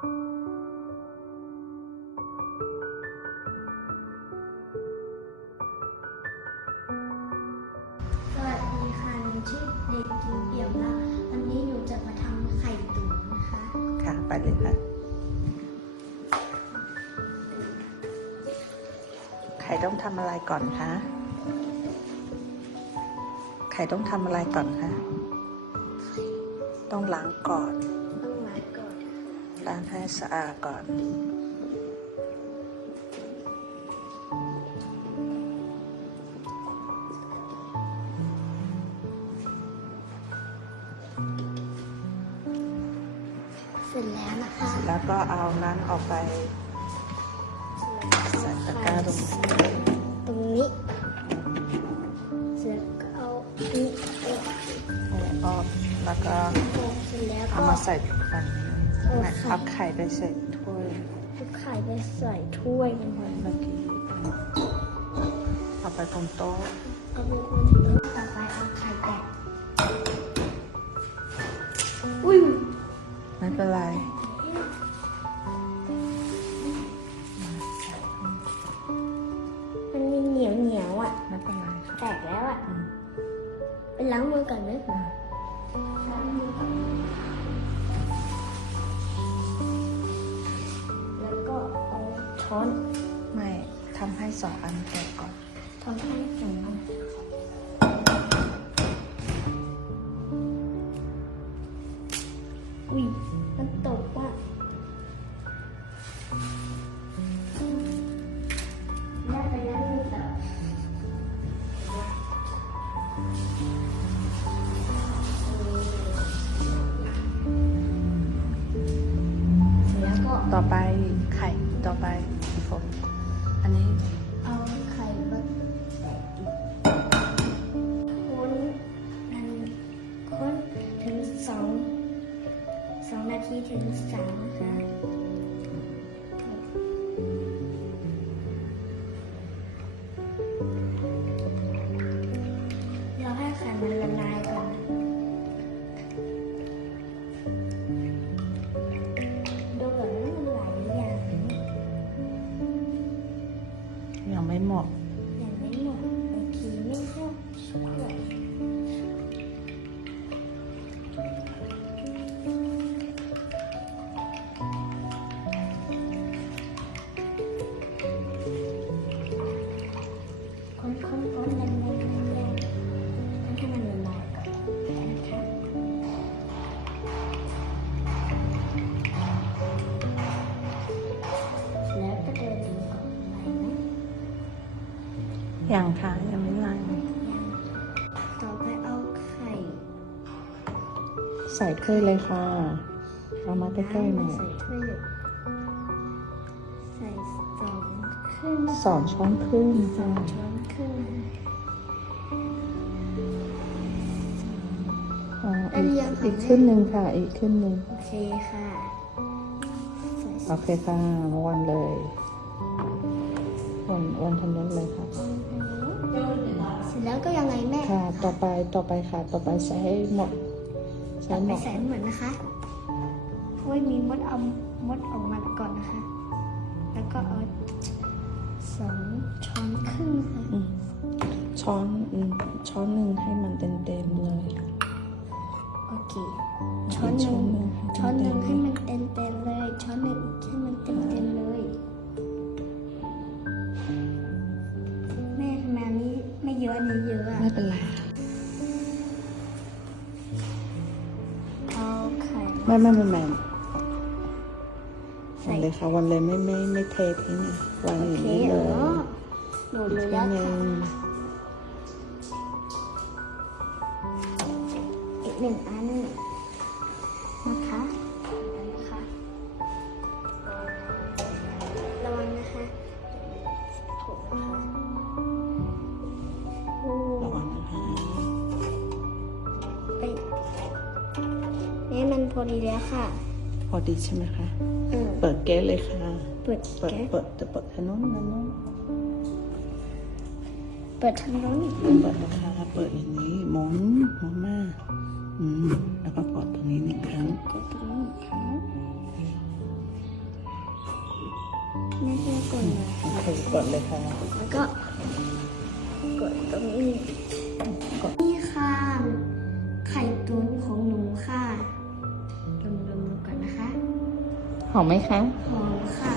สวัสดีค่ะชื่อเด็กหญิเปี่ยมละวันนี้หนูจะมาทำไข่ตุ๋นนะคะ ค่ะ ไปเลยค่ะ ไข่ต้องทำอะไรก่อนคะ ไข่ต้องทำอะไรก่อนคะ ต้องล้างก่อน ล้างให้สะอาดก่อนเสร็จแล้วนะคะ แล้วก็เอานั้นออกไปใส่ตะกร้าตรงนี้ตรงนี้เสร็จก็เอานี่ออกให้ออกแล้วก็ออกเสร็จแล้วเอาก็มาใส่อันนี้ เอาไข่ไปใส่ถ้วยเอาไข่ไปใส่ถ้วยมันก่อนเมื่อกี้เอาไปบนโต๊ะเอาไปบนโต๊ะต่อไปเอาไข่แตกอุ้ยไม่เป็นไรมันมีเหนียวเหนียวอะไม่เป็นไรค่ะแตกแล้วอะไปล้างมือก่อนไหมล้างมือก่อน ช้อนไม่ทำให้สองอันแตกก่อนทำให้สองอันอุ้ยมันตกว่ะได้ไปแล้วนี่ต่อเสร็จแล้วก็ต่อไปไข่ต่อไป สองสองนาทีถึงสามนะคะ ให้มันละลายก่อนนะคะแล้วก็เดินดูก่อนไหลไหมยังค่ะยังไม่ไล่ต่อไปเอาไข่ใส่ถ้วยเลยค่ะเอามาใกล้ๆหน่อยใส่ถ้วยเลยใส่สองครึ่งสองช้อนครึ่งสอค่ะงช้อนครึ่ง อ่าอีกอีกขึ้นหนึ่งค่ะ อีกขึ้นหนึ่งโอเคค่ะใส่โอเคค่ะวันเลยวันวันทางนั้นเลยค่ะ เสร็จแล้วก็ยังไงแม่ค่ะ ต่อไปต่อไปค่ะ ต่อไปใส่ให้หมดใส่ตัดหไปมดใส่เหมือนนะคะเพราะว่ามีมดเอามดออกมาก่อนนะคะ แล้วก็เอาสองช้อนครึ่งค่ะอืมช้อนอืมช้อนหนึ่งให้มันเต็มๆเลย โอเคช้อนหนึ่งช้ช้ออนนหหนึ่นึ่งงให้มันเต็มเต็มๆเลย ช้อนหนึ่งให้มันเต็มเต็มๆเลย แม่ทำไมอันนี้ไม่เยอะอันนี้เยอะอะไม่เป็นไรเอาไข่ไม่ไม่ไม่ไม่ใส่วันเลยค่ะวันเลยไม่ไม่ไม่เททิ้งนะวางอย่างโอเคนี้เลเอยอหนูรู้แล้วนิดค่ะ หนึ่งอันนะคะนะคะระวังนะคะถูกนะคะโอ้ระวังนะคะเอ้ยนี่มันพอดีแล้วค่ะ พอดีใช่ไหมคะเออเปิดแก๊สเลยค่ะ เปิดเปิดแก๊สเปิดจะเปิดทางโน้นทางโน้นเปิดทางโน้นเปิดนะคะเปิดอย่างนี้หมุนหมุนมา อืมแล้วก็กดตรงนี้หนึ่งครั้งกดตรงนี้ค่งครั้งไม่ใช่กดเลยโอเคกดเลยค่ะแล้วก็กดตรงนี้ กดนี่ค่ะ ไข่ตุ๋นของหนูค่ะดมๆดูก่อนนะคะ หอมไหมคะ หอมค่ะ